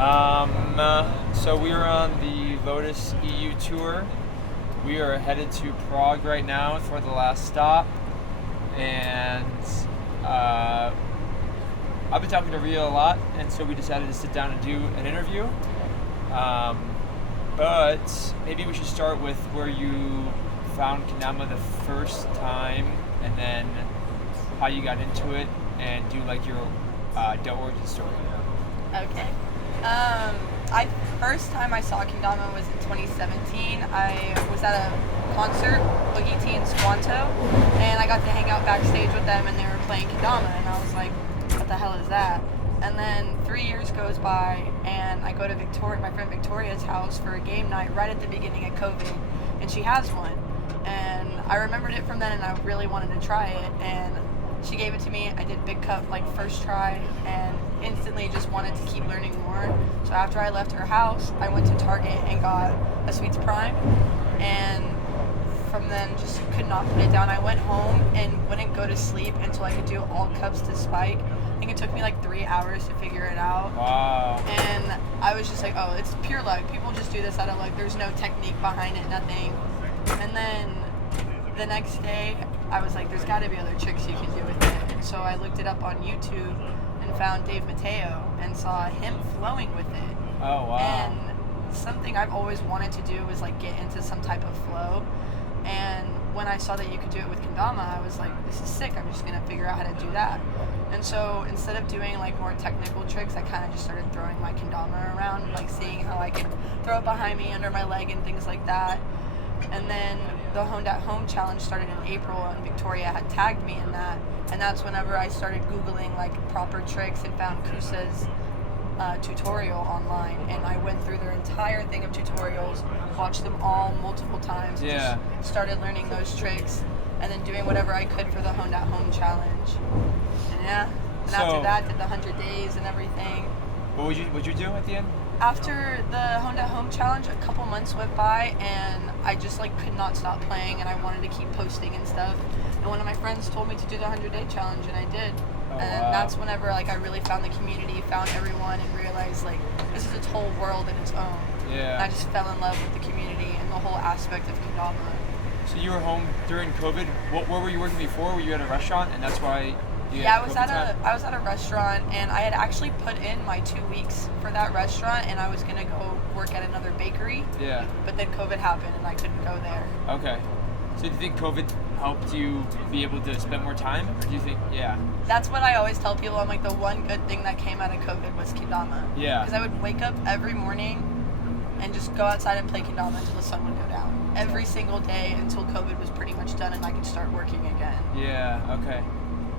So we are on the Lotus EU tour. We are headed to Prague right now for the last stop, and I've been talking to Ria a lot, and so we decided to sit down and do an interview. But maybe we should start with where you found Kendama the first time, and then how you got into it, and do like your the origin story. Okay. First time I saw Kendama was in 2017. I was at a concert, Boogie Tea in Squanto, and I got to hang out backstage with them, and they were playing Kendama, and I was like, what the hell is that? And then 3 years goes by, and I go to my friend Victoria's house for a game night right at the beginning of COVID, and she has one. And I remembered it from then, and I really wanted to try it, and she gave it to me. I did big cup like first try, and instantly just wanted to keep learning more. So after I left her house, I went to Target and got a Sweets Prime, and from then just could not put it down. I went home and wouldn't go to sleep until I could do all cups to spike. I think it took me like 3 hours to figure it out. Wow. And I was just like, oh, it's pure luck. People just do this out of luck. There's no technique behind it, nothing. And then the next day, I was like, there's got to be other tricks you can do with it. And so I looked it up on YouTube and found Dave Mateo and saw him flowing with it. Oh, wow. And something I've always wanted to do was like get into some type of flow. And when I saw that you could do it with Kendama, I was like, this is sick. I'm just going to figure out how to do that. And so instead of doing like more technical tricks, I kind of just started throwing my Kendama around, like seeing how I could throw it behind me, under my leg, and things like that. And then the Honed at Home challenge started in April, and Victoria had tagged me in that. And that's whenever I started Googling like proper tricks and found Kusa's tutorial online, and I went through their entire thing of tutorials, watched them all multiple times, Yeah. just started learning those tricks, and then doing whatever I could for the Honed at Home challenge. And and after that, did the 100 days and everything. What would you do at the end? After the Honed at Home challenge, a couple months went by, and I just like could not stop playing, and I wanted to keep posting and stuff. And one of my friends told me to do the 100-day challenge, and I did. Oh, And wow. that's whenever like I really found the community, found everyone, and realized like this is its whole world in its own. Yeah. And I just fell in love with the community and the whole aspect of Kendama. So you were home during COVID. Where were you working before? Were you at a restaurant, and that's why? Yeah, I was at a restaurant, and I had actually put in my 2 weeks for that restaurant, and I was gonna go work at another bakery. Yeah. But then COVID happened, and I couldn't go there. Okay. So do you think COVID helped you be able to spend more time? Or do you think, yeah? That's what I always tell people. I'm like, the one good thing that came out of COVID was Kendama. Yeah. Because I would wake up every morning and just go outside and play Kendama until the sun would go down. Every single day until COVID was pretty much done and I could start working again. Yeah. Okay.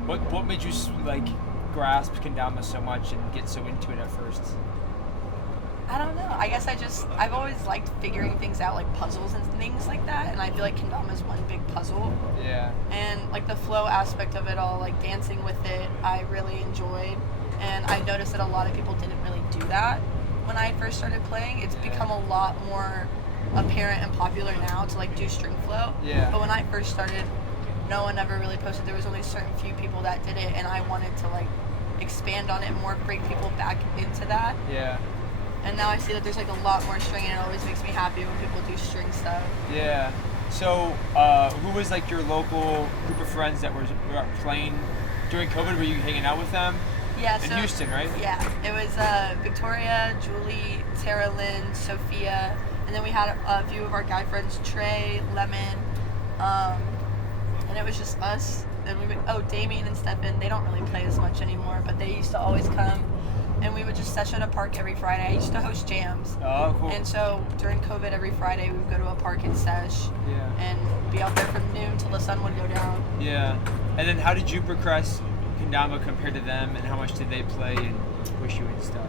What made you like grasp Kendama so much and get so into it at first? I don't know. I guess I've always liked figuring things out, like puzzles and things like that, and I feel like Kendama is one big puzzle. Yeah. And like the flow aspect of it all, like dancing with it, I really enjoyed. And I noticed that a lot of people didn't really do that when I first started playing. It's become a lot more apparent and popular now to like do string flow. Yeah. But when I first started, no one ever really posted. There was only a certain few people that did it, and I wanted to like expand on it more, bring people back into that. Yeah. And now I see that there's like a lot more string, and it always makes me happy when people do string stuff. Yeah. So, who was like your local group of friends that were playing during COVID? Were you hanging out with them? Yeah. In Houston, right? Yeah. It was Victoria, Julie, Tara Lynn, Sophia, and then we had a few of our guy friends, Trey, Lemon, and it was just us. And Damien and Stefan, they don't really play as much anymore, but they used to always come. And we would just sesh at a park every Friday. I used to host jams. Oh, cool. And so during COVID, every Friday we would go to a park and sesh. Yeah. And be out there from noon till the sun would go down. Yeah. And then how did you progress Kendama compared to them, and how much did they play and push you and stuff?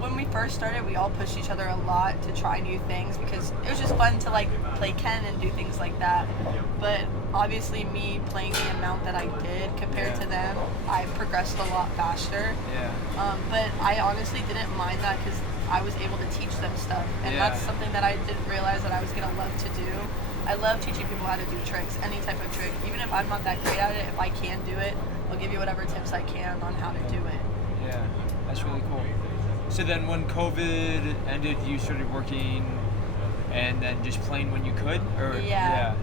When we first started, we all pushed each other a lot to try new things because it was just fun to like play Ken and do things like that. But obviously me playing the amount that I did compared to them, I progressed a lot faster. Yeah. But I honestly didn't mind that because I was able to teach them stuff. And that's something that I didn't realize that I was going to love to do. I love teaching people how to do tricks, any type of trick. Even if I'm not that great at it, if I can do it, I'll give you whatever tips I can on how to do it. Yeah, that's really cool. So then when COVID ended, you started working and then just playing when you could? Or Yeah.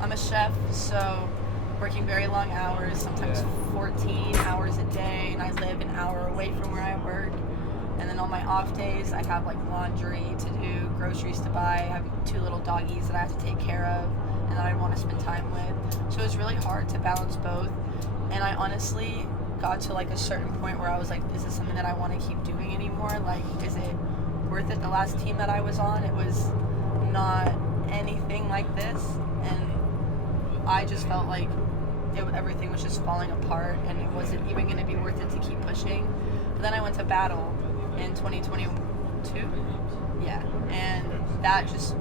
I'm a chef, so working very long hours, sometimes 14 hours a day, and I live an hour away from where I work. And then on my off days, I have like laundry to do, groceries to buy. I have 2 little doggies that I have to take care of and that I want to spend time with. So it's really hard to balance both. And I honestly got to like a certain point where I was like, is this something that I want to keep doing anymore? Like, is it worth it? The last team that I was on, it was not anything like this. And I just felt like everything was just falling apart and it wasn't even going to be worth it to keep pushing. But then I went to Battle in 2022. Yeah. And that just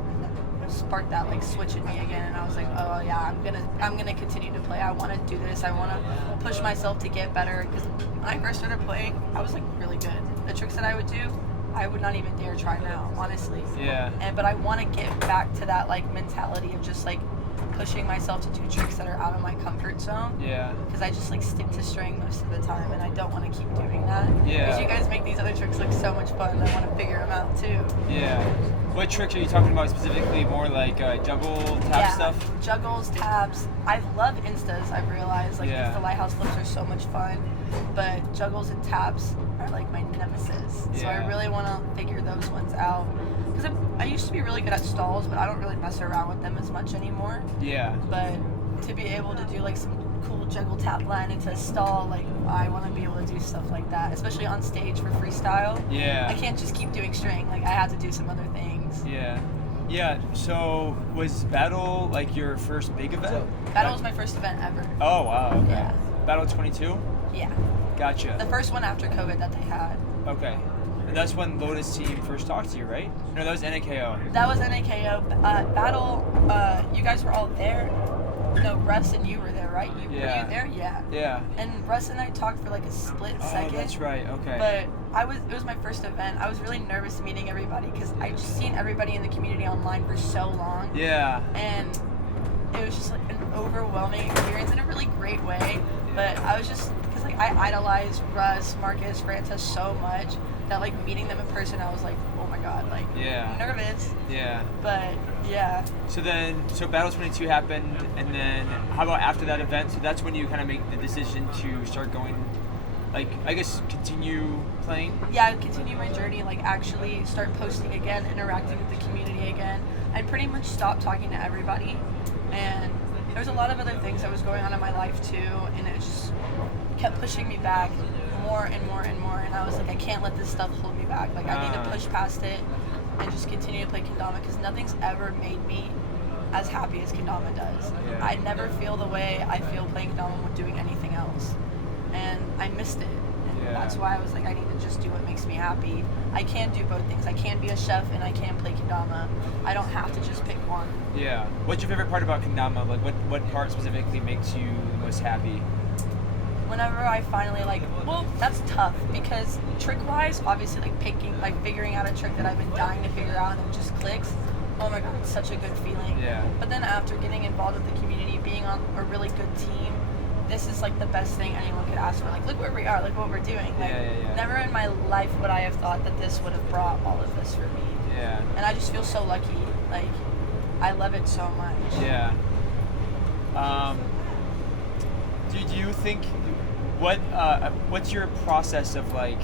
sparked that like switch in me again, and I was like, oh yeah, I'm gonna continue to play. I want to do this. I want to push myself to get better, because when I first started playing, I was like really good. The tricks that I would do, I would not even dare try now, honestly. Yeah. But I want to get back to that like mentality of just like pushing myself to do tricks that are out of my comfort zone. Yeah. Because I just like stick to string most of the time, and I don't want to keep doing that. Yeah. Because you guys make these other tricks look so much fun, and I want to figure them out too. Yeah. What tricks are you talking about specifically? More like juggle, tap stuff? Juggles, taps. I love instas, I've realized. Like, Insta Lighthouse flips are so much fun. But juggles and taps are like my nemesis. So I really want to figure those ones out. Because I used to be really good at stalls, but I don't really mess around with them as much anymore. Yeah. But to be able to do like some cool juggle tap line into a stall, like I want to be able to do stuff like that, especially on stage for freestyle. Yeah. I can't just keep doing string. Like, I have to do some other things. Yeah. Yeah. So was Battle like your first big event? Battle was my first event ever. Oh wow. Okay. Yeah. Battle 22. Yeah. Gotcha. The first one after COVID that they had. Okay. And that's when Lotus team first talked to you, right? No, that was NAKO. That was NAKO. Battle, you guys were all there. No, Russ and you were there, right? Were you there? Yeah. Yeah. And Russ and I talked for like a split second. Oh, that's right. Okay. But it was my first event. I was really nervous meeting everybody because I just seen everybody in the community online for so long. Yeah. And it was just like an overwhelming experience in a really great way. But I was just, because like I idolize Russ, Marcus, Francis so much that like meeting them in person, I was like, oh my god, like nervous. Yeah. But yeah. So Battle 22 happened, and then how about after that event? So that's when you kind of make the decision to start going, like, I guess continue playing? Yeah, continue my journey, like actually start posting again, interacting with the community again. I pretty much stopped talking to everybody, and there was a lot of other things that was going on in my life too, and it just kept pushing me back more and more and more, and I was like, I can't let this stuff hold me back. Like, I need to push past it and just continue to play Kendama, because nothing's ever made me as happy as Kendama does. Yeah. I never feel the way I feel playing Kendama when doing anything else, and I missed it. And that's why I was like, I need to just do what makes me happy. I can do both things. I can be a chef and I can play Kendama. I don't have to just pick one. Yeah. What's your favorite part about Kendama? Like, what part specifically makes you the most happy? Whenever I finally that's tough, because trick-wise, obviously, like figuring out a trick that I've been dying to figure out and it just clicks. Oh my god, it's such a good feeling. Yeah. But then after getting involved with the community, being on a really good team, this is like the best thing anyone could ask for. Like, look where we are, look what we're doing. Like, never in my life would I have thought that this would have brought all of this for me. Yeah. And I just feel so lucky. Like, I love it so much. Yeah. Do you think what's your process of like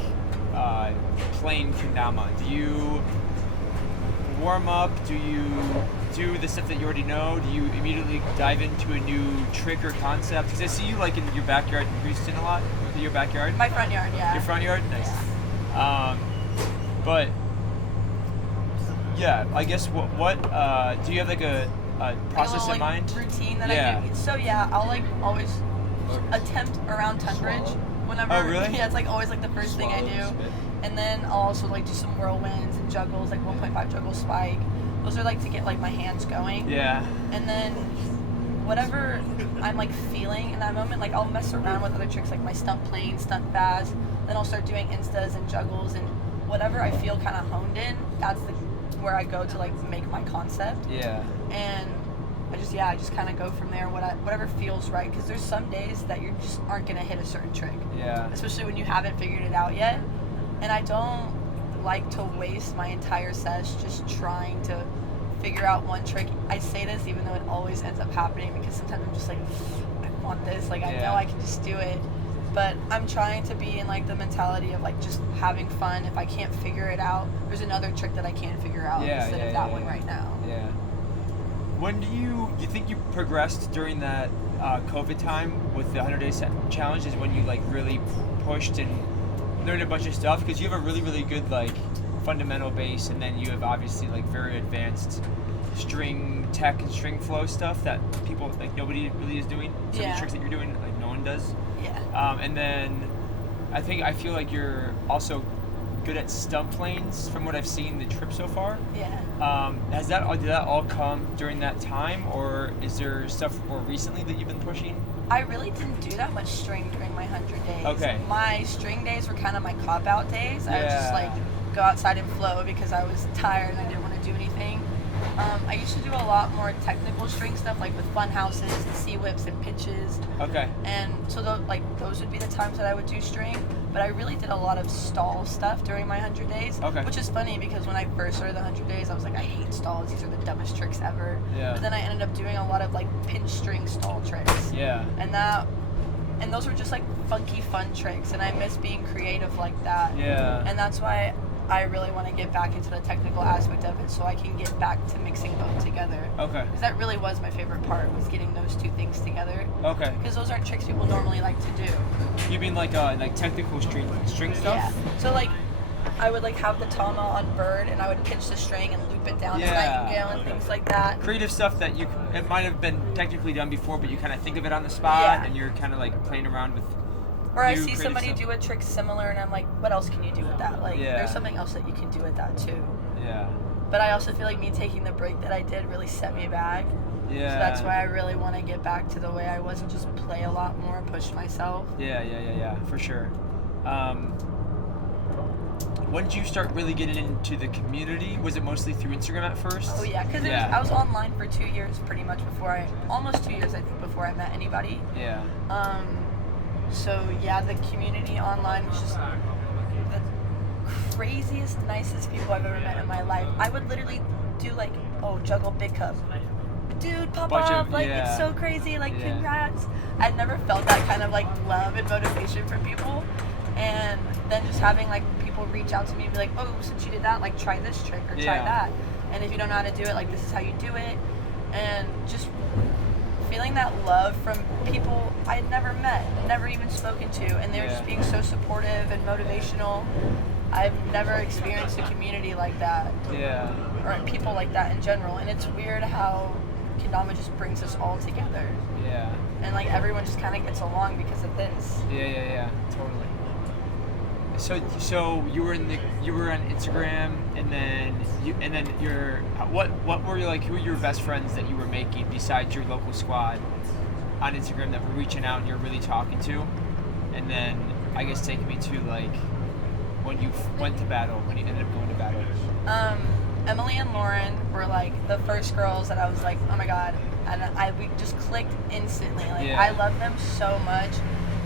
playing Kendama? Do you warm up? Do you do the stuff that you already know? Do you immediately dive into a new trick or concept? Because I see you like in your backyard in Houston a lot. Your backyard? My front yard, yeah. Your front yard? Nice. Yeah. But yeah, I guess what do you have like a process in mind? Routine that I do. So yeah, I'll like always attempt around Tunbridge whenever. Oh really? Yeah, it's like always like the first thing I do. And then I'll also like do some whirlwinds and juggles, like 1.5 juggle spike. Those are like to get like my hands going. Yeah. And then whatever I'm like feeling in that moment, like I'll mess around with other tricks like my stunt plane, stunt fast. Then I'll start doing instas and juggles, and whatever I feel kind of honed in, that's where I go to like make my concept. Yeah. And I just kind of go from there, whatever feels right, because there's some days that you just aren't gonna hit a certain trick. Yeah. Especially when you haven't figured it out yet. And I don't like to waste my entire sesh just trying to figure out one trick. I say this even though it always ends up happening because sometimes I'm just like, I want this, like I know I can just do it. But I'm trying to be in like the mentality of like just having fun. If I can't figure it out, there's another trick that I can figure out instead of that one right now. Yeah. When do you think you progressed during that COVID time with the 100 Day Challenge? Is when you like really pushed and learned a bunch of stuff? Because you have a really, really good like fundamental base, and then you have obviously like very advanced string tech and string flow stuff that people like nobody really is doing. Some of the tricks that you're doing like no one does. Yeah. And then I feel like you're also good at stump lanes from what I've seen the trip so far. Yeah. Did that all come during that time, or is there stuff more recently that you've been pushing? I really didn't do that much string during my 100 days. Okay. My string days were kind of my cop-out days. I would just like go outside and flow because I was tired and I didn't want to do anything. I used to do a lot more technical string stuff, like with fun houses and C-whips and pitches. Okay. And so those would be the times that I would do string. But I really did a lot of stall stuff during my 100 days. Okay. Which is funny because when I first started the 100 days, I was like, I hate stalls. These are the dumbest tricks ever. Yeah. But then I ended up doing a lot of like pinch string stall tricks. Yeah. And those were just like funky, fun tricks. And I miss being creative like that. Yeah. And that's why I really want to get back into the technical aspect of it so I can get back to mixing both together. Okay. Because that really was my favorite part, was getting those two things together. Okay. Because those aren't tricks people normally like to do. You mean like technical string stuff? Yeah. So like I would like have the tama on bird and I would pinch the string and loop it down to nightingale and things like that. Creative stuff that it might have been technically done before, but you kind of think of it on the spot and you're kind of like playing around with. Or I see somebody do a trick similar and I'm like, what else can you do with that? Like, there's something else that you can do with that too. Yeah. But I also feel like me taking the break that I did really set me back. Yeah. So that's why I really want to get back to the way I was and just play a lot more, push myself. Yeah, for sure. When did you start really getting into the community? Was it mostly through Instagram at first? Oh yeah, because I was online for 2 years pretty much almost 2 years I think before I met anybody. Yeah. So yeah, the community online was just the craziest, nicest people I've ever met in my life. I would literally do like, juggle big cup. Dude, pop off, it's so crazy, like congrats. I'd never felt that kind of like love and motivation from people. And then just having like people reach out to me and be like, oh, since you did that, like try this trick or try that. And if you don't know how to do it, like this is how you do it. And just feeling that love from people I had never met, never even spoken to, and they were just being so supportive and motivational. I've never experienced a community like that. Yeah. Or people like that in general. And it's weird how Kendama just brings us all together. Yeah. And like everyone just kind of gets along because of this. Yeah, totally. So you were on Instagram, and then what were you like? Who were your best friends that you were making besides your local squad on Instagram that were reaching out and you're really talking to? And then I guess take me to like when you went to battle, when you ended up going to battle. Emily and Lauren were like the first girls that I was like, oh my god, and we just clicked instantly. Like I love them so much.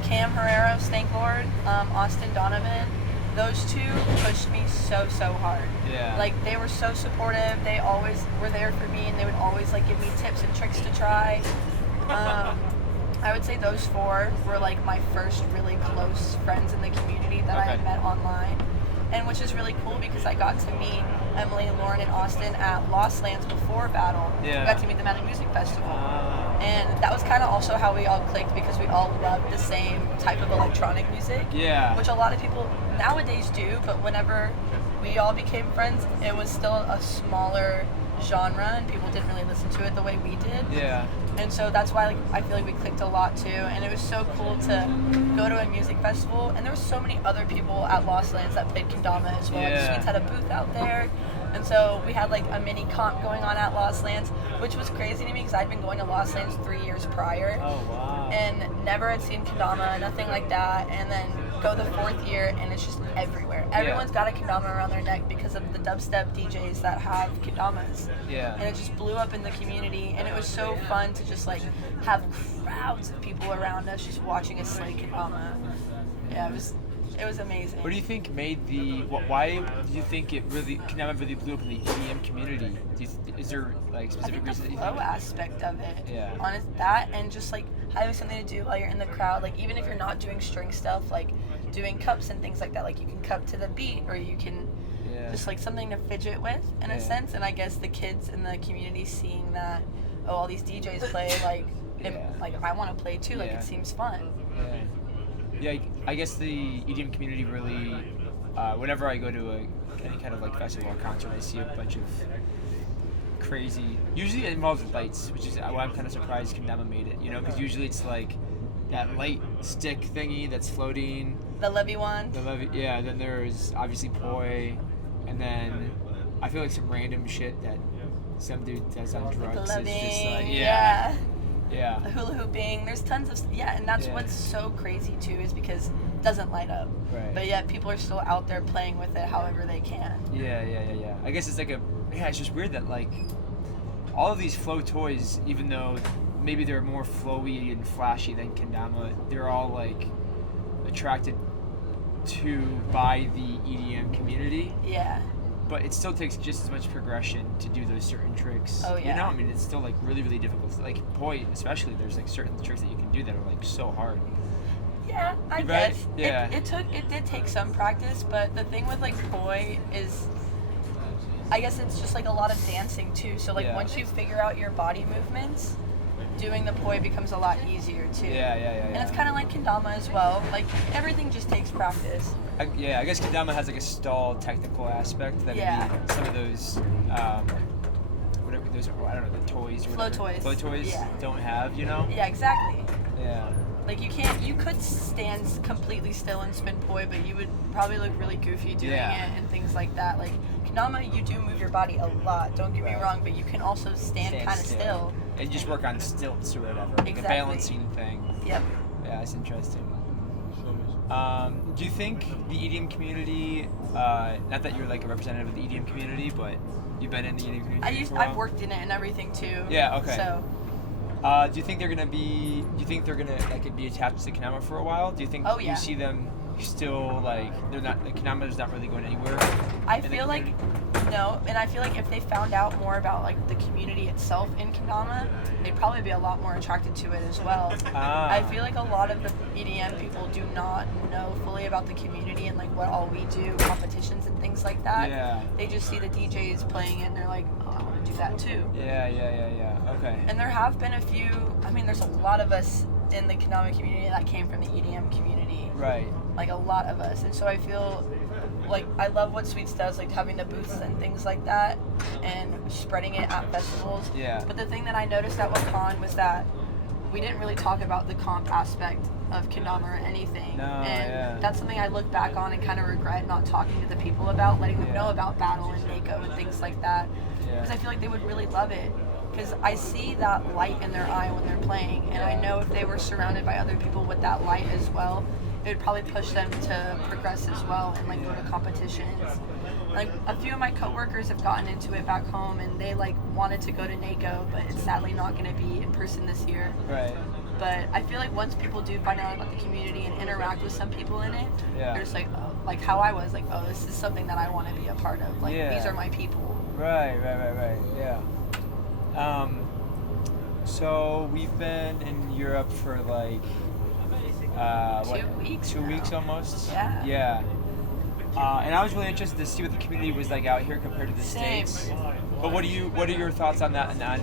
Cam Herrero, Stank Lord, Austin Donovan, those two pushed me so hard. Yeah. Like they were so supportive. They always were there for me, and they would always like give me tips and tricks to try. I would say those four were like my first really close friends in the community that I had met online. And which is really cool because I got to meet Emily, Lauren, and Austin at Lost Lands before battle. Yeah. I got to meet them at a music festival. And that was kind of also how we all clicked because we all loved the same type of electronic music. Yeah. Which a lot of people nowadays do, but whenever we all became friends, it was still a smaller genre and people didn't really listen to it the way we did. Yeah. And so that's why I feel like we clicked a lot too, and it was so cool to go to a music festival, and there were so many other people at Lost Lands that played Kendama as well. Yeah. The Sweets had a booth out there, and so we had like a mini comp going on at Lost Lands, which was crazy to me because I'd been going to Lost Lands 3 years prior. Oh wow. And never had seen Kendama, nothing like that, and then go the 4th year and it's just everywhere. Everyone's got a Kendama around their neck because of the dubstep DJs that have Kendamas. Yeah. And it just blew up in the community, and it was so fun to just like have crowds of people around us just watching us slay Kendama. Yeah, it was It was amazing. What do you think made why do you think Kendama really blew up in the EDM community? Is there like I specific think the reason that you flow think? aspect of it. Yeah. Honest that and just like having something to do while you're in the crowd. Like even if you're not doing string stuff, like doing cups and things like that. Like you can cup to the beat, or you can just like something to fidget with in a sense. And I guess the kids in the community seeing that, oh, all these DJs play, like like I want to play too. Like it seems fun. Yeah, I guess the EDM community really. Whenever I go to any kind of like festival or concert, I see a bunch of crazy. Usually it involves lights, which is why I'm kind of surprised Kendama made it. You know, because usually it's like that light stick thingy that's floating. The levy one. Yeah. Then there's obviously poi, and then I feel like some random shit that some dude does on drugs. The Is just leving, like yeah. Yeah. The hula hooping. There's tons of and that's what's so crazy too, is because it doesn't light up. Right. But yet people are still out there playing with it however they can. Yeah. I guess it's like it's just weird that like all of these flow toys, even though maybe they're more flowy and flashy than Kendama, they're all like attracted to by the EDM community. Yeah. But it still takes just as much progression to do those certain tricks. Oh, yeah. You know, I mean, it's still like really, really difficult. Like poi, especially, there's like certain tricks that you can do that are like so hard. Yeah, I Right? guess. Yeah. It did take some practice, but the thing with like poi is, I guess it's just like a lot of dancing too. So like once you figure out your body movements, doing the poi becomes a lot easier too. Yeah. And it's kind of like Kendama as well. Like everything just takes practice. I guess Kendama has like a stall technical aspect that maybe some of those, whatever those are, I don't know, the toys or whatever. Flow toys don't have, you know? Yeah, exactly. Yeah. Like you could stand completely still and spin poi, but you would probably look really goofy doing it and things like that. Like Kendama, you do move your body a lot, don't get me wrong, but you can also stand kind of still. And just work on stilts or whatever. Exactly. The balancing thing. Yep. Yeah, that's interesting. Do you think the EDM community, not that you're like a representative of the EDM community, but you've been in the EDM community for a while? I've worked in it and everything too. Yeah, okay. So. Do you think they're gonna like be attached to Kendama for a while? Do you think you see them still like they're not like Kendama's not really going anywhere? I feel like no, and I feel like if they found out more about like the community itself in Kendama, they'd probably be a lot more attracted to it as well. I feel like a lot of the EDM people do not know fully about the community and like what all we do, competitions and things like that. Yeah. They just see the DJs playing it and they're like, oh, I want to do that too. Yeah. Okay. And there have been a few. I mean, there's a lot of us in the Kendama community that came from the EDM community. Right. Like a lot of us, and so I feel like I love what Sweets does, like having the booths and things like that, and spreading it at festivals. Yeah. But the thing that I noticed at Wakan was that we didn't really talk about the comp aspect of Kendama or anything. No, and that's something I look back on and kind of regret not talking to the people about, letting them know about Battle and NACO and things like that. Because I feel like they would really love it. Because I see that light in their eye when they're playing, and I know if they were surrounded by other people with that light as well, it would probably push them to progress as well and like go to competitions. Like a few of my coworkers have gotten into it back home, and they like wanted to go to NACO, but it's sadly not going to be in person this year. Right. But I feel like once people do find out about the community and interact with some people in it, they're just like, oh, like how I was, like, oh, this is something that I want to be a part of. Like these are my people. Right. Yeah. So we've been in Europe for like 2 weeks. 2 weeks almost. Yeah. Yeah. And I was really interested to see what the community was like out here compared to the Same. States. But what are your thoughts on that and on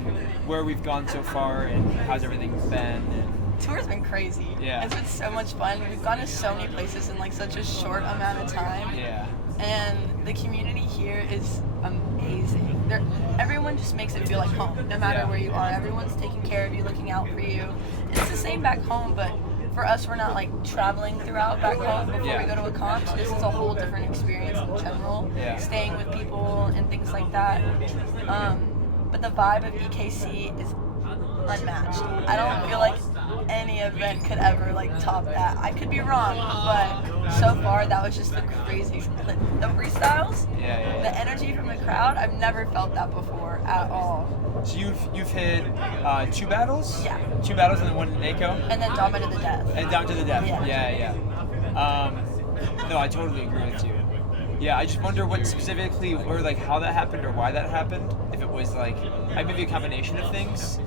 where we've gone so far and how's everything been? And Tour's been crazy. Yeah. It's been so much fun. We've gone to so many places in like such a short amount of time. yeah. And the community here is amazing. Everyone just makes it feel like home, no matter where you are. Everyone's taking care of you, looking out for you. And it's the same back home, but for us, we're not like traveling throughout back home before we go to a comp. So this is a whole different experience in general. Staying with people and things like that. But the vibe of EKC is unmatched. I don't feel like any event could ever like top that. I could be wrong, but so far that was just the craziest. The freestyles, the energy from the crowd, I've never felt that before at all. So you've hit 2 battles? Yeah. 2 battles and then 1 in NACO? And then Dama to the death. And down to the death. Yeah. Yeah. No, I totally agree with you. Yeah, I just wonder what specifically, or like how that happened or why that happened. If it was like maybe a combination of things.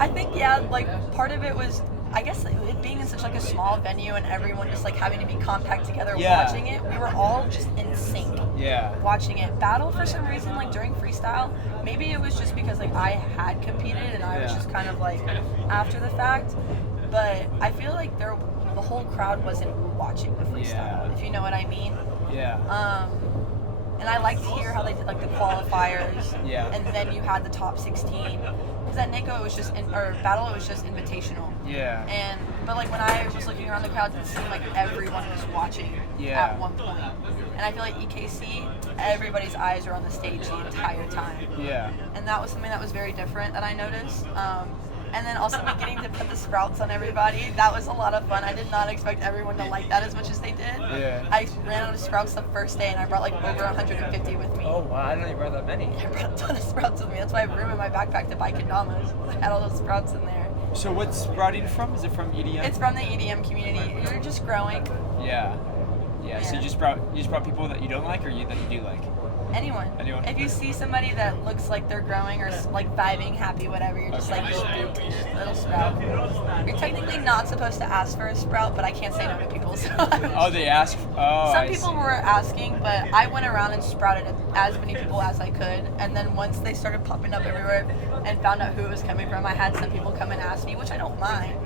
I think like part of it was, I guess, it being in such like a small venue and everyone just like having to be compact together watching it. We were all just in sync. Yeah. Watching it. Battle for some reason, like during freestyle, maybe it was just because like I had competed and I was just kind of like after the fact. But I feel like the whole crowd wasn't watching the freestyle, if you know what I mean. Yeah. And I liked to hear how they did like the qualifiers. Yeah. And then you had the top 16. Because at NACO it was just Battle it was just invitational. Yeah. But like when I was looking around the crowd, it seemed like everyone was watching at one point. And I feel like EKC, everybody's eyes are on the stage the entire time. Yeah. And that was something that was very different that I noticed. And then also me getting to put the sprouts on everybody, that was a lot of fun. I did not expect everyone to like that as much as they did. Yeah. I ran out of sprouts the first day and I brought like over 150 with me. Oh wow, I didn't know you brought that many. I brought a ton of sprouts with me. That's why I have room in my backpack to buy Kendamas. I had all those sprouts in there. So what's sprouting from? Is it from EDM? It's from the EDM community. You're just growing. Yeah. So you just brought people that you don't like or that you do like? Anyone. If you see somebody that looks like they're growing or like vibing, happy, whatever, you're just like, little sprout. You're technically not supposed to ask for a sprout, but I can't say no to people. So oh, they ask? Oh, some people were asking, but I went around and sprouted as many people as I could. And then once they started popping up everywhere and found out who it was coming from, I had some people come and ask me, which I don't mind.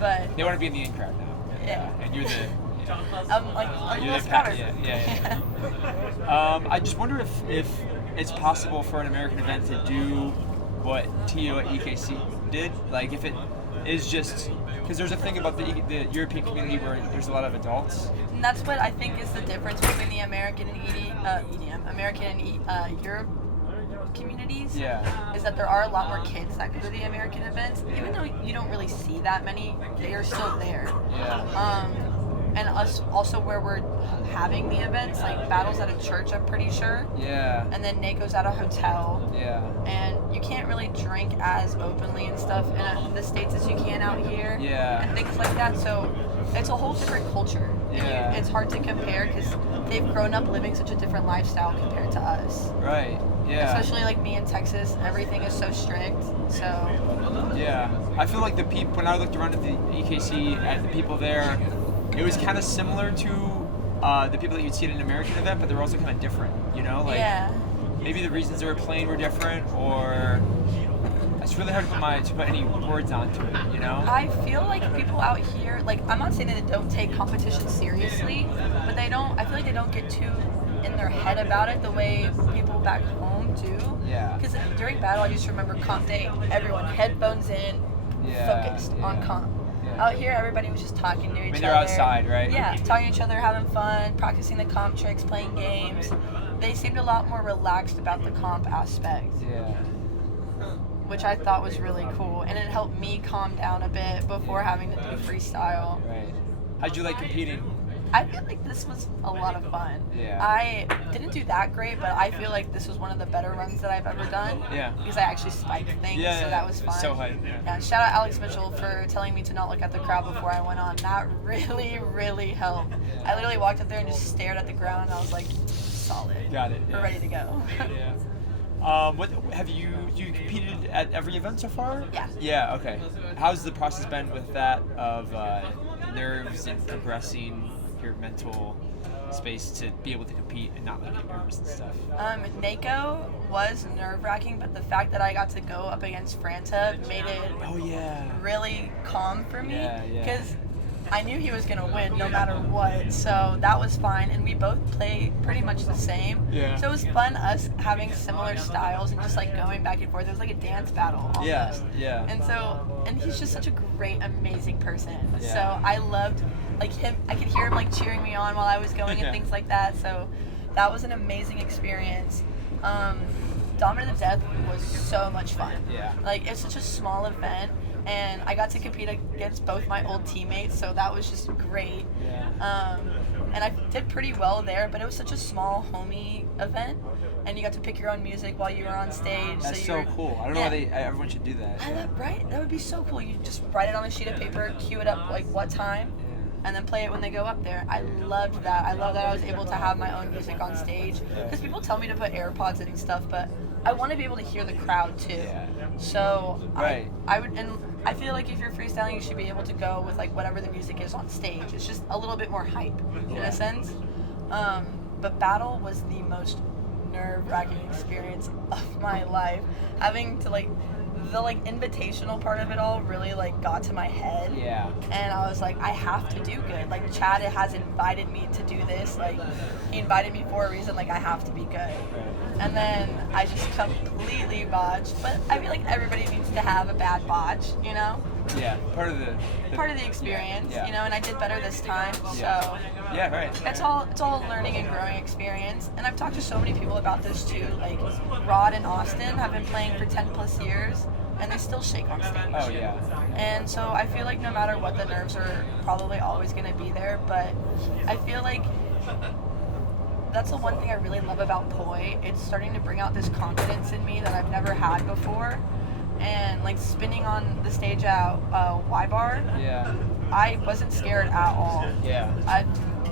But they want to be in the in crowd now. Yeah. And you're the... I'm a little sprouter. Yeah. I just wonder if it's possible for an American event to do what TO at EKC did. Like if it is just because there's a thing about the European community where there's a lot of adults. And that's what I think is the difference between the American and EDM, American and Europe communities. Yeah. Is that there are a lot more kids that go to the American events, even though you don't really see that many. They are still there. Yeah. And us also where we're having the events, like Battle's at a church, I'm pretty sure. Yeah. And then NACO's at a hotel. Yeah. And you can't really drink as openly and stuff in the States as you can out here. Yeah. And things like that. So it's a whole different culture. Yeah. It's hard to compare because they've grown up living such a different lifestyle compared to us. Right. Yeah. Especially like me in Texas, everything is so strict. So. Yeah. I feel like the people when I looked around at the EKC at the people there. It was kind of similar to the people that you'd see at an American event, but they were also kind of different, you know? Like, maybe the reasons they were playing were different, or it's really hard to put any words onto it, you know? I feel like people out here, like, I'm not saying that they don't take competition seriously, but I feel like they don't get too in their head about it the way people back home do. Yeah. Because during Battle, I just remember comp day, everyone headphones in, focused on comp. Out here, everybody was just talking to each other. They're outside, right? Yeah, talking to each other, having fun, practicing the comp tricks, playing games. They seemed a lot more relaxed about the comp aspect. Yeah. Which I thought was really cool. And it helped me calm down a bit before having to do freestyle. Right. How'd you like competing? I feel like this was a lot of fun. Yeah. I didn't do that great, but I feel like this was one of the better runs that I've ever done. Yeah. Because I actually spiked things, so that was fun. So hype. Yeah. Shout out Alex Mitchell for telling me to not look at the crowd before I went on. That really, really helped. I literally walked up there and just stared at the ground, and I was like, solid. Got it. We're ready to go. Yeah. What have you competed at every event so far? Yeah. Yeah. Okay. How's the process been with that of nerves and progressing your mental space to be able to compete and not like get nervous and stuff? NACO was nerve-wracking, but the fact that I got to go up against Franta made it really calm for me because I knew he was going to win no matter what, so that was fine, and we both play pretty much the same. Yeah. So it was fun us having similar styles and just like going back and forth. It was like a dance battle almost. Yeah. And he's just such a great, amazing person. Yeah. So I loved like him. I could hear him like cheering me on while I was going and things like that. So that was an amazing experience. Dominant of Death was so much fun. Yeah. Like it's such a small event. And I got to compete against both my old teammates, so that was just great. Yeah. And I did pretty well there, but it was such a small, homey event, and you got to pick your own music while you were on stage. That's so cool. I don't know why everyone should do that. Right? That would be so cool. You just write it on a sheet of paper, cue it up like what time, and then play it when they go up there. I loved that. I love that I was able to have my own music on stage, because people tell me to put AirPods in and stuff, but I want to be able to hear the crowd too. Yeah. So Right. I would, and I feel like if you're freestyling, you should be able to go with like whatever the music is on stage. It's just a little bit more hype in a sense. But battle was the most nerve-wracking experience of my life. Having to like, the like invitational part of it all really like got to my head. Yeah. And I was like, I have to do good. Like Chad has invited me to do this. Like he invited me for a reason. Like I have to be good. And then I just completely botched. But I feel like everybody needs to have a bad botch, you know? Yeah. Part of the experience, yeah. you know. And I did better this time. Yeah. So Yeah, right. it's all a learning and growing experience. And I've talked to so many people about this too. Like Rod and Austin have been playing for 10 plus years, and they still shake on stage. Oh, yeah. And so I feel like no matter what, the nerves are probably always going to be there, but I feel like that's the one thing I really love about Poi. It's starting to bring out this confidence in me that I've never had before. And like spinning on the stage at Y-Bar, Yeah. I wasn't scared at all. Yeah.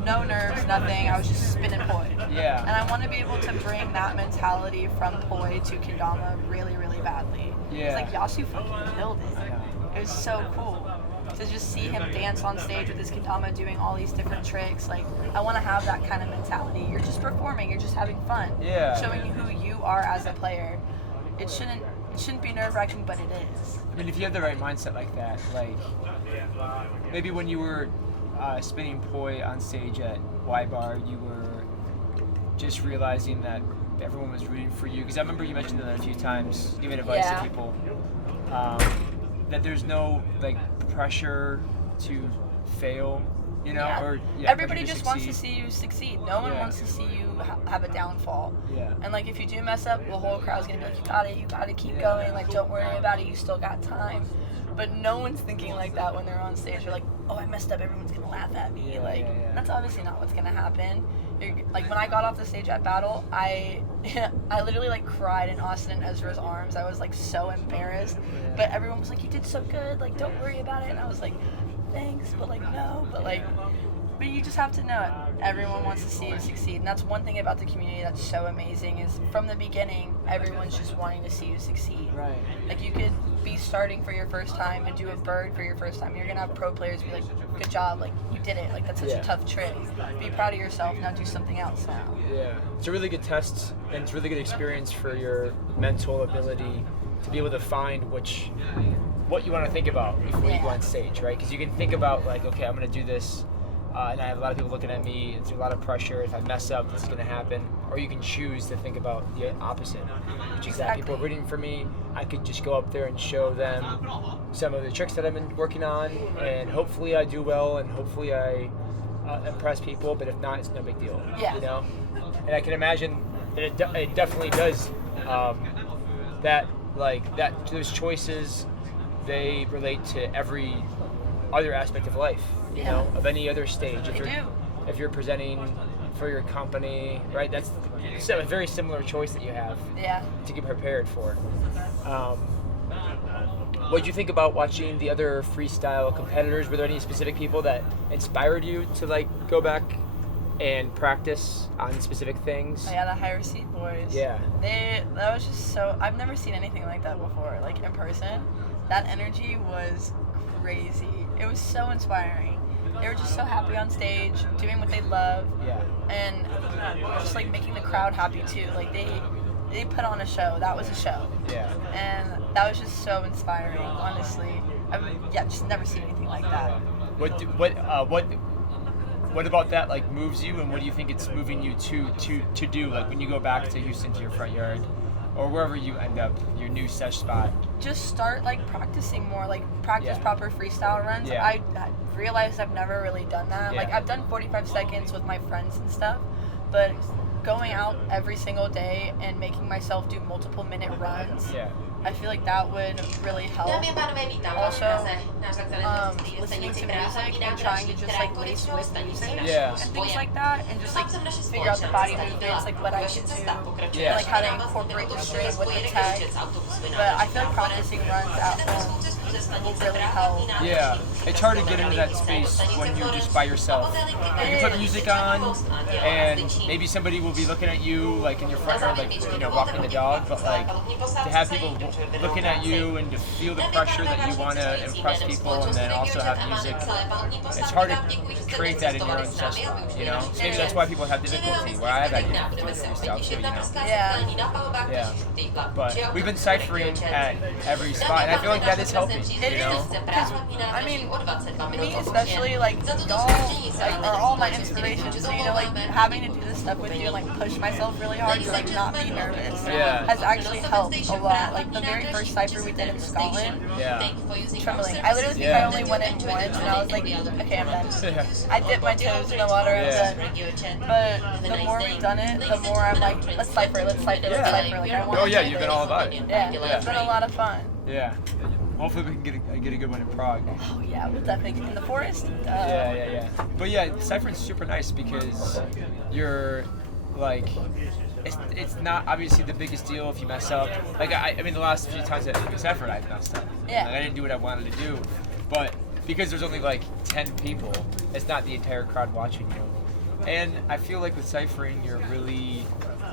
No nerves, nothing. I was just spinning Poi. Yeah. And I want to be able to bring that mentality from Poi to Kendama really, really badly. Yeah. It's like Yasu fucking killed it. I know. It was so cool to just see him dance on stage with his Kendama doing all these different tricks. Like, I want to have that kind of mentality. You're just performing. You're just having fun. Yeah. Showing you who you are as a player. It shouldn't be nerve-wracking, but it is. I mean, if you have the right mindset like that, like maybe when you were spinning Poi on stage at Y-Bar, you were just realizing that everyone was rooting for you. Because I remember you mentioned that a few times, giving advice to people, that there's no like pressure to fail, you know, or everybody pressure to just wants to succeed. see you succeed. No one Yeah. wants to see you have a downfall. Yeah. And like if you do mess up, the whole crowd's gonna be like, you gotta keep going. Like don't worry about it. You still got time. But no one's thinking like that when they're on stage. They're like, oh, I messed up. Everyone's gonna laugh at me. That's obviously not what's gonna happen. Like when I got off the stage at Battle, I literally like cried in Austin and Ezra's arms. I was like so embarrassed. But everyone was like, you did so good. Like don't worry about it. And I was like, thanks, but like no. But you just have to know it. Everyone wants to see you succeed. And that's one thing about the community that's so amazing is from the beginning, everyone's just wanting to see you succeed. Right. Like you could be starting for your first time and do a bird for your first time. You're going to have pro players be like, good job, like you did it. Like that's such a tough trick. Be proud of yourself, now do something else now. Yeah. It's a really good test and it's a really good experience for your mental ability to be able to find what you want to think about before you go on stage, right? Because you can think about like, okay, I'm going to do this. And I have a lot of people looking at me. It's a lot of pressure. If I mess up, this is going to happen. Or you can choose to think about the opposite, which is that people are rooting for me. I could just go up there and show them some of the tricks that I've been working on, and hopefully I do well, and hopefully I impress people. But if not, it's no big deal. Yeah. You know. And I can imagine that it definitely does. That those choices, they relate to every other aspect of life. You know, of any other stage. If you're presenting for your company, right? That's a very similar choice that you have to get prepared for. What did you think about watching the other freestyle competitors? Were there any specific people that inspired you to like go back and practice on specific things? Oh, yeah, the high receipt boys. Yeah. That was just so, I've never seen anything like that before, like in person. That energy was crazy. It was so inspiring. They were just so happy on stage, doing what they love, and just like making the crowd happy too. Like they put on a show. That was a show. Yeah. And that was just so inspiring. Honestly, I've just never seen anything like that. What about that like moves you, and what do you think it's moving you to do? Like when you go back to Houston to your front yard, or wherever you end up, your new sesh spot. Just start like practicing more, like practice proper freestyle runs. Yeah. I realized I've never really done that. Yeah. Like I've done 45 seconds with my friends and stuff, but going out every single day and making myself do multiple minute runs, I feel like that would really help. Also, listening to music and trying to just like lace with music and things like that, and just like figure out the body movements, like what I should do, and like how to incorporate the string with the tech. But I feel like practicing runs at home will really help. Yeah, it's hard to get into that space when you're just by yourself. Like, you put music on, and maybe somebody will be looking at you, like in your front yard, like, you know, walking the dog. But like, to have people looking at you and to feel the pressure that you want to impress people, and then also have music, it's hard to create that in your own system, you know. So maybe that's why people have difficulty. Where I have that difficulty stuff too, you know. Yeah. Yeah. But we've been ciphering at every spot, and I feel like that is helping. It You know? is, because, I mean, me especially, like, y'all, like, are all my inspirations, so, you know, like, having to do this stuff with you and, like, push myself really hard to, like, not be nervous Yeah. has actually helped a lot. Like, the very first cipher we did in Scotland, Yeah. trembling. I literally think I only went in once, and I was like, okay, I'm done. Yeah. I dipped my toes in the water, I'm Yeah. done. But the more we've done it, the more I'm like, let's cipher, let's cipher, let's Yeah. cipher. Like, I want Oh to yeah, do you've this. been all about it. Yeah, Yeah. it's been a lot of fun. Yeah. Hopefully we can get a good one in Prague. Oh yeah, we'll definitely in the forest. Yeah. But yeah, ciphering's super nice because you're like, it's not obviously the biggest deal if you mess up. Like I mean, the last few times that we ciphered, I messed up. Yeah. Like, I didn't do what I wanted to do, but because there's only like 10 people, it's not the entire crowd watching you. And I feel like with ciphering, you're really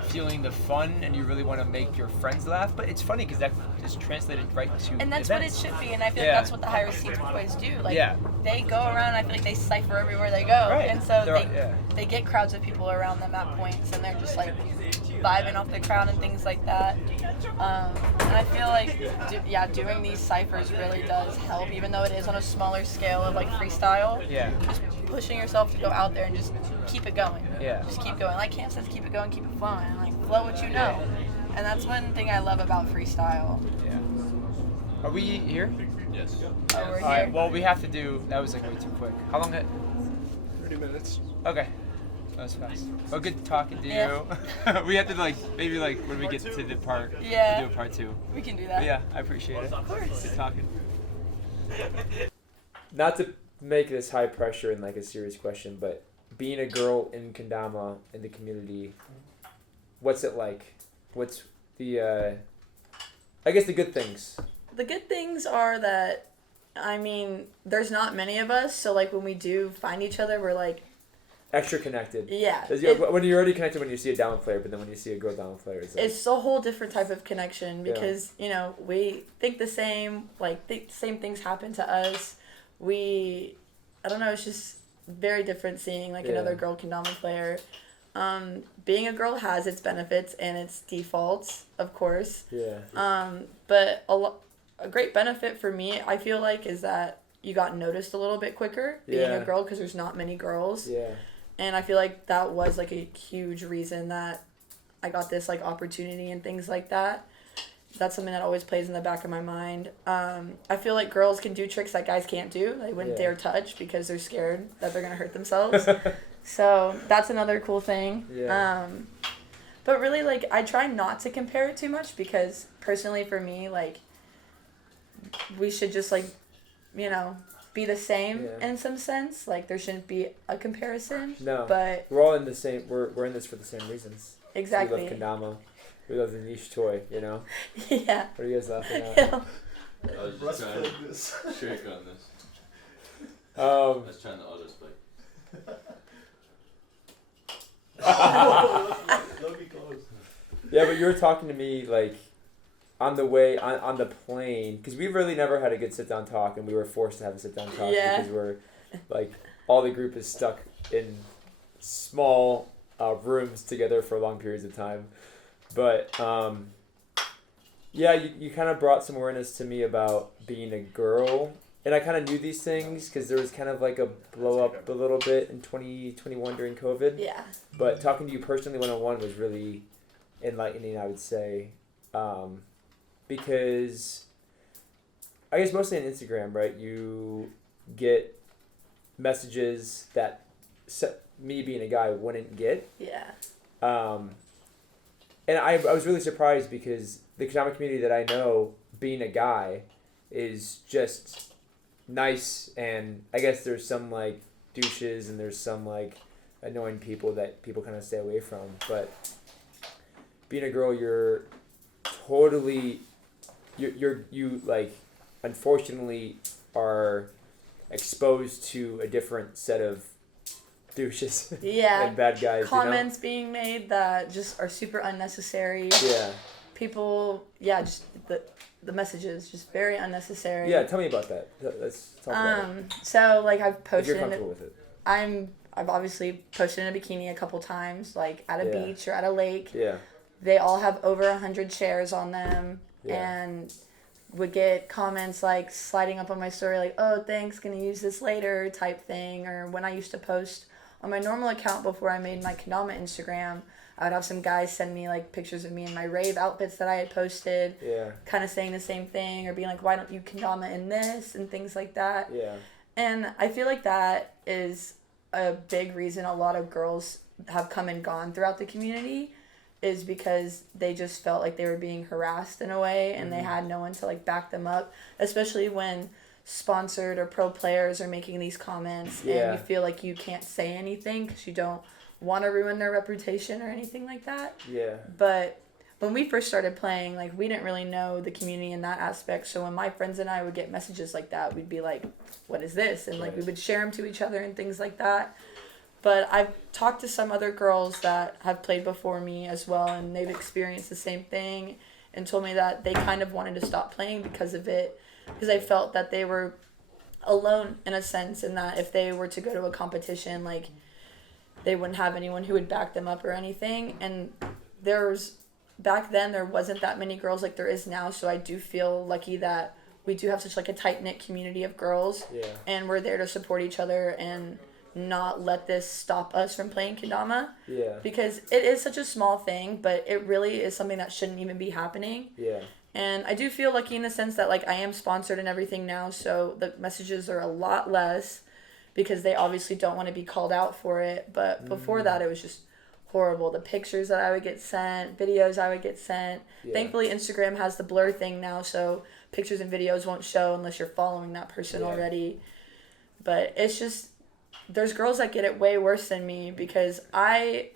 feeling the fun and you really want to make your friends laugh. But it's funny because that is translated right to And that's events. what it should be, and I feel Yeah. like that's what the high receipts boys do. Like Yeah. they go around, and I feel like they cipher everywhere they go, Right. and so They're- they get crowds of people around them at points, and they're just like vibing off the crowd and things like that. And I feel like doing these ciphers really does help, even though it is on a smaller scale of like freestyle. Yeah. Just pushing yourself to go out there and just keep it going. Yeah. Just keep going. Like Cam says, keep it going, keep it flowing, and like flow what you know. And that's one thing I love about freestyle. Yeah. Are we here? Yes. Oh, we're All here. right. Well, we have to do. That was like way too quick. How long? 30 minutes. Okay. That was fast. Well, good talking to Yeah. you. We have to like maybe like when we get to the part. Yeah. We'll do a part 2. We can do that. But yeah, I appreciate it. Of course. Good talking. Not to make this high pressure and like a serious question, but being a girl in Kendama in the community, what's it like? What's the I guess the good things? The good things are that, I mean, there's not many of us, so like when we do find each other, we're like, Extra connected. yeah. When you're already connected when you see a down player, but then when you see a girl down player, it's like, It's a whole different type of connection because, you know, we think the same, like, same things happen to us. I don't know, it's just very different seeing, like, another girl Kendama player. Being a girl has its benefits and its defaults, of course. yeah. But a great benefit for me, I feel like, is that you got noticed a little bit quicker being Yeah. a girl because there's not many girls. Yeah. And I feel like that was, like, a huge reason that I got this, like, opportunity and things like that. That's something that always plays in the back of my mind. I feel like girls can do tricks that guys can't do. They wouldn't Yeah. dare touch because they're scared that they're going to hurt themselves. So that's another cool thing. Yeah. But really, like, I try not to compare it too much because personally for me, like, we should just, like, you know, be the same Yeah. in some sense. Like, there shouldn't be a comparison. No. But We're all in the same. We're in this for the same reasons. exactly. We love Kendama. We love the niche toy. You know. Yeah. What are you guys laughing at? I was just trying to trick on this. I was trying to auto spike. Yeah, but you were talking to me like on the way on the plane because we really never had a good sit down talk, and we were forced to have a sit down talk Yeah. because we're like all the group is stuck in small rooms together for long periods of time. But yeah, you kind of brought some awareness to me about being a girl. And I kind of knew these things because there was kind of like a blow up a little bit in 2021 during COVID. Yeah. But talking to you personally one-on-one was really enlightening, I would say. Because I guess mostly on Instagram, right? You get messages that me being a guy wouldn't get. Yeah. And I was really surprised because the Kendama community that I know, being a guy, is just nice, and I guess there's some like douches and there's some like annoying people that people kind of stay away from. But being a girl, you're totally you like unfortunately are exposed to a different set of douches and bad guys. Comments being made that just are super unnecessary. Yeah. People, just the messages just very unnecessary. Yeah, tell me about that. Let's talk about it. So like I've posted. If you're comfortable with it. I've obviously posted in a bikini a couple times, like at a beach or at a lake. Yeah. They all have over 100 shares on them, and would get comments like sliding up on my story like, oh, thanks, gonna use this later type thing. Or when I used to post on my normal account before I made my Kendama Instagram, I would have some guys send me like pictures of me in my rave outfits that I had posted, kind of saying the same thing or being like, why don't you Kendama in this and things like that. Yeah. And I feel like that is a big reason a lot of girls have come and gone throughout the community, is because they just felt like they were being harassed in a way, and they had no one to like back them up, especially when sponsored or pro players are making these comments and you feel like you can't say anything because you don't want to ruin their reputation or anything like that. Yeah. But when we first started playing, like, we didn't really know the community in that aspect, so when my friends and I would get messages like that, we'd be like, what is this? And like we would share them to each other and things like that. But I've talked to some other girls that have played before me as well, and they've experienced the same thing and told me that they kind of wanted to stop playing because of it, because they felt that they were alone in a sense, and that if they were to go to a competition, like, they wouldn't have anyone who would back them up or anything. And back then there wasn't that many girls like there is now, so I do feel lucky that we do have such like a tight-knit community of girls, and we're there to support each other and not let this stop us from playing Kendama. Yeah. Because it is such a small thing, but it really is something that shouldn't even be happening. Yeah. And I do feel lucky in the sense that like I am sponsored and everything now, so the messages are a lot less because they obviously don't want to be called out for it. But before that, it was just horrible. The pictures that I would get sent, videos I would get sent. Yeah. Thankfully, Instagram has the blur thing now, so pictures and videos won't show unless you're following that person already. But it's just, there's girls that get it way worse than me because I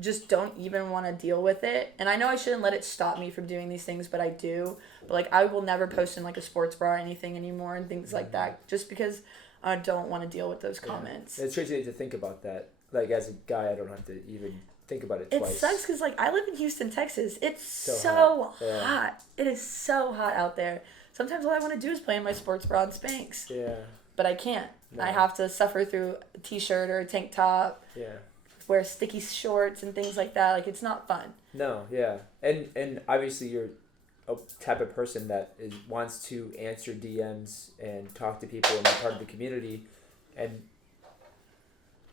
just don't even want to deal with it. And I know I shouldn't let it stop me from doing these things, but I do. But like, I will never post in like a sports bra or anything anymore and things like that, just because I don't want to deal with those comments. It's crazy to think about that. Like, as a guy, I don't have to even think about it twice. It sucks because like I live in Houston, Texas. It's so hot. It is so hot out there. Sometimes all I want to do is play in my sports bra and Spanx. Yeah. But I can't. No. I have to suffer through a t-shirt or a tank top. Yeah. Wear sticky shorts and things like that. Like, it's not fun. No, yeah. And obviously you're a type of person that wants to answer DMs and talk to people and be part of the community, and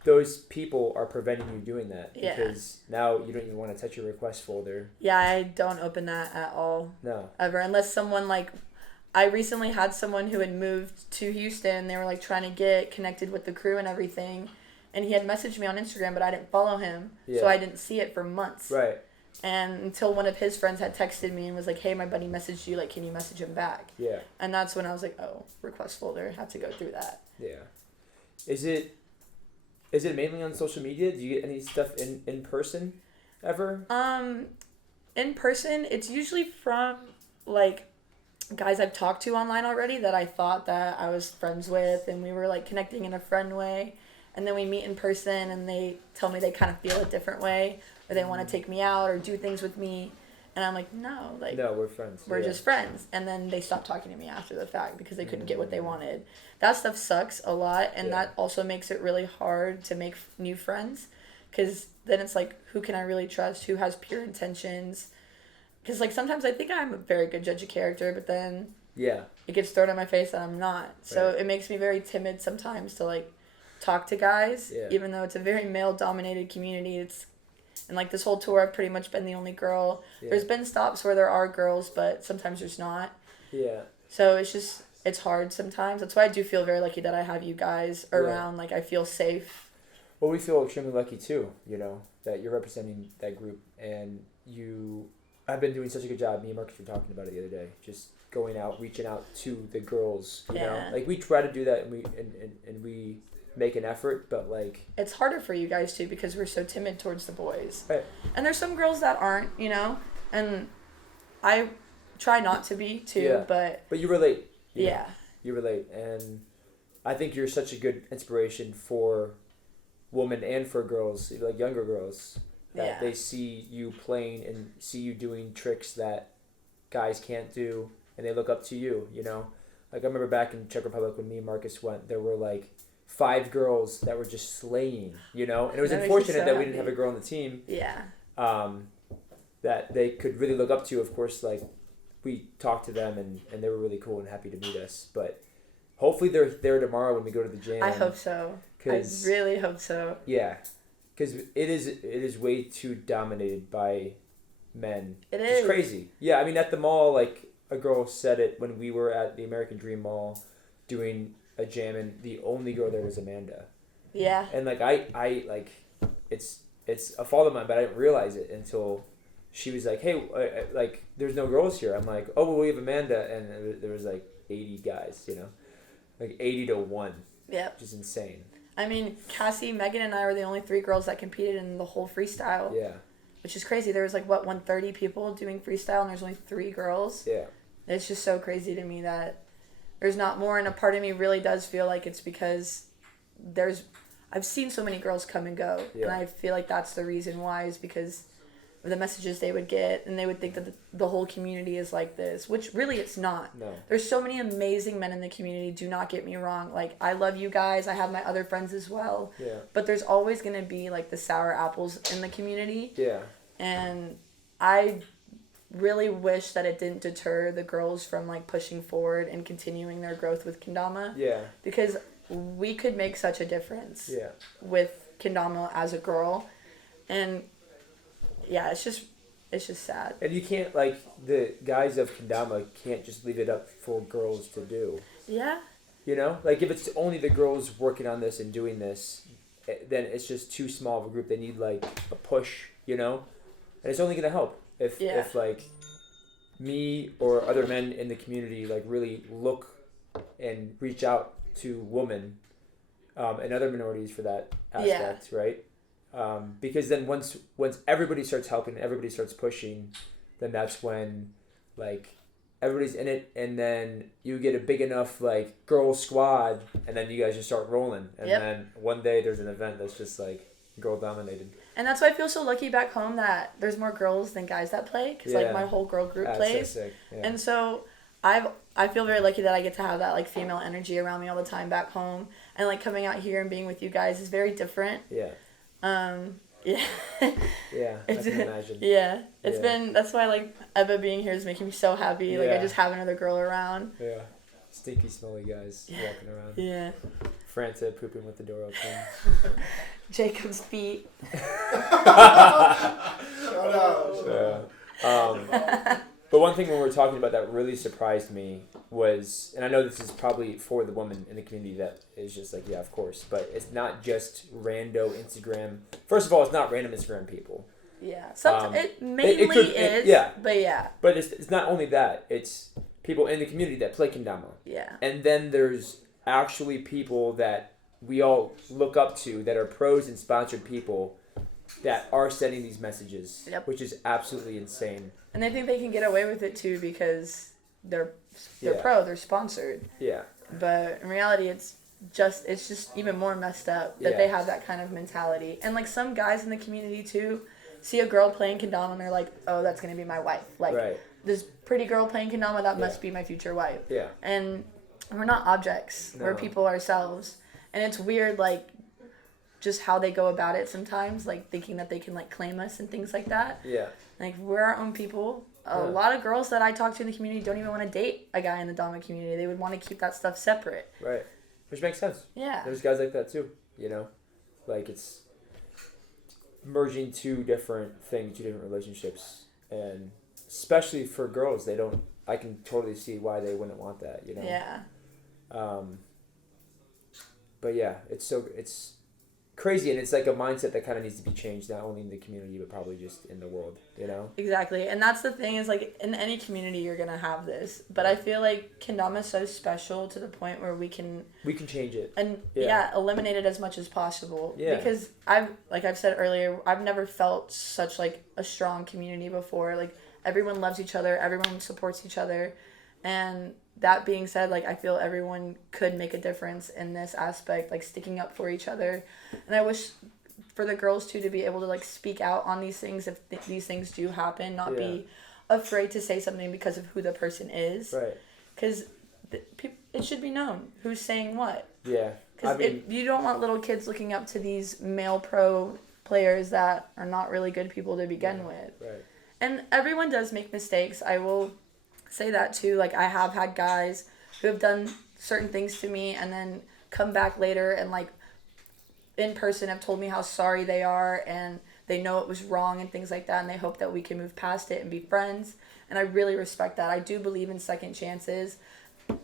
those people are preventing you doing that because now you don't even want to touch your request folder. Yeah, I don't open that at all. No. Ever. Unless someone like, I recently had someone who had moved to Houston. They were like trying to get connected with the crew and everything. And he had messaged me on Instagram, but I didn't follow him. Yeah. So I didn't see it for months. Right. And until one of his friends had texted me and was like, hey, my buddy messaged you. Like, can you message him back? Yeah. And that's when I was like, oh, request folder. Have to go through that. Yeah. Is it mainly on social media? Do you get any stuff in person ever? In person, it's usually from like guys I've talked to online already that I thought that I was friends with, and we were like connecting in a friend way, and then we meet in person and they tell me they kind of feel a different way, or they want to take me out or do things with me, and I'm like, no, we're friends. We're just friends. And then they stop talking to me after the fact because they couldn't get what they wanted. That stuff sucks a lot, and that also makes it really hard to make new friends, because then it's like, who can I really trust? Who has pure intentions? Because like sometimes I think I'm a very good judge of character, but then it gets thrown in my face that I'm not. So it makes me very timid sometimes to like talk to guys, even though it's a very male-dominated community. And like this whole tour, I've pretty much been the only girl. Yeah. There's been stops where there are girls, but sometimes there's not. Yeah. So it's hard sometimes. That's why I do feel very lucky that I have you guys around. Like, I feel safe. Well, we feel extremely lucky too, that you're representing that group, and I've been doing such a good job. Me and Marcus were talking about it the other day. Just going out, reaching out to the girls. You know, like we try to do that, and we make an effort, but like it's harder for you guys too because we're so timid towards the boys. Right. And there's some girls that aren't, and I try not to be too. Yeah. But you relate. know? You relate, and I think you're such a good inspiration for women and for girls, like younger girls, that they see you playing and see you doing tricks that guys can't do, and they look up to you, you know? Like, I remember back in Czech Republic when me and Marcus went, there were like 5 girls that were just slaying, you know? And it was unfortunate that we didn't have a girl on the team. Yeah. That they could really look up to. Of course, like, we talked to them and they were really cool and happy to meet us. But hopefully they're there tomorrow when we go to the jam. I hope so. I really hope so. Yeah. Because it is way too dominated by men. It is. It's crazy. Yeah, I mean, at the mall, like, a girl said it when we were at the American Dream Mall doing a jam, and the only girl there was Amanda. Yeah. And, like, I like, it's a fault of mine, but I didn't realize it until she was like, hey, like, there's no girls here. I'm like, oh, well, we have Amanda. And there was, like, 80 guys, you know? Like, 80 to 1. Yep. Which is insane. I mean, Cassie, Megan, and I were the only 3 girls that competed in the whole freestyle. Yeah. Which is crazy. There was, like, 130 people doing freestyle, and there's only 3 girls. Yeah. It's just so crazy to me that there's not more, and a part of me really does feel like it's because I've seen so many girls come and go, and I feel like that's the reason why, is because of the messages they would get, and they would think that the whole community is like this, which really it's not. No. There's so many amazing men in the community, do not get me wrong. Like, I love you guys, I have my other friends as well. Yeah. But there's always going to be, like, the sour apples in the community. Yeah. And I really wish that it didn't deter the girls from, like, pushing forward and continuing their growth with Kendama. Yeah. Because we could make such a difference with Kendama as a girl. And yeah, it's just sad. And you can't, like, the guys of Kendama can't just leave it up for girls to do. Yeah. You know? Like, if it's only the girls working on this and doing this, then it's just too small of a group. They need, like, a push, you know? And it's only going to help if, like, me or other men in the community, like, really look and reach out to women and other minorities for that aspect, right? Because then once everybody starts helping and everybody starts pushing, then that's when, like, everybody's in it, and then you get a big enough, like, girl squad, and then you guys just start rolling, and then one day there's an event that's just, like, girl dominated. And that's why I feel so lucky back home that there's more girls than guys that play, because like my whole girl group plays. So sick. Yeah. And so I feel very lucky that I get to have that, like, female energy around me all the time back home, and, like, coming out here and being with you guys is very different. Yeah. Yeah. Yeah, I can imagine. Yeah. It's been, that's why, like, Eva being here is making me so happy. Like, I just have another girl around. Yeah. Stinky, smelly guys walking around. Yeah. Franta pooping with the door open. Jacob's feet. Shout out. But one thing when we were talking about that really surprised me was, and I know this is probably for the woman in the community that is just like, yeah, of course, but it's not just rando Instagram. First of all, it's not random Instagram people. Yeah. It mainly is. But yeah. But it's not only that. It's people in the community that play Kendama. Yeah. And then there's actually people that we all look up to that are pros and sponsored people that are sending these messages, which is absolutely insane. And they think they can get away with it too because they're pro, they're sponsored. Yeah. But in reality, it's just even more messed up that they have that kind of mentality. And, like, some guys in the community too see a girl playing Kendama and they're like, oh, that's gonna be my wife. Like, this pretty girl playing Kendama, that must be my future wife. Yeah. And we're not objects. No. We're people ourselves. And it's weird, like, just how they go about it sometimes, like, thinking that they can, like, claim us and things like that. Yeah. Like, we're our own people. A lot of girls that I talk to in the community don't even want to date a guy in the Dama community. They would want to keep that stuff separate. Right. Which makes sense. Yeah. There's guys like that too, you know? Like, it's merging two different things, two different relationships. And especially for girls, I can totally see why they wouldn't want that, you know? Yeah. But yeah, it's crazy, and it's like a mindset that kind of needs to be changed, not only in the community but probably just in the world, you know? Exactly. And that's the thing, is, like, in any community you're gonna have this, but I feel like Kendama is so special to the point where we can change it and eliminate it as much as possible. Because like I've said earlier, I've never felt such, like, a strong community before. Like, everyone loves each other, everyone supports each other, and that being said, like, I feel everyone could make a difference in this aspect, like, sticking up for each other. And I wish for the girls, too, to be able to, like, speak out on these things if these things do happen, not be afraid to say something because of who the person is. Right. Because it should be known who's saying what. Yeah. Because you don't want little kids looking up to these male pro players that are not really good people to begin with. Right. And everyone does make mistakes. I will say that too. Like, I have had guys who have done certain things to me and then come back later and, like, in person have told me how sorry they are and they know it was wrong and things like that, and they hope that we can move past it and be friends. And I really respect that. I do believe in second chances.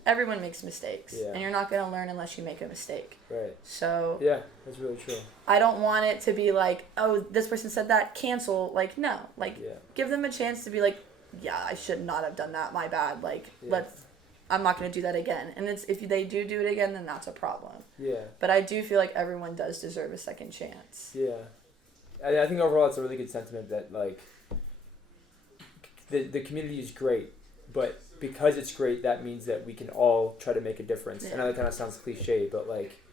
Everyone makes mistakes, and you're not going to learn unless you make a mistake. Right. So yeah, that's really true. I don't want it to be like, oh, this person said that, cancel. Like, no. Like, give them a chance to be like, yeah, I should not have done that. My bad. Like, I'm not going to do that again. And if they do it again, then that's a problem. Yeah. But I do feel like everyone does deserve a second chance. Yeah. I think overall it's a really good sentiment that, like, the community is great, but because it's great, that means that we can all try to make a difference. I know that kind of sounds cliche, but, like,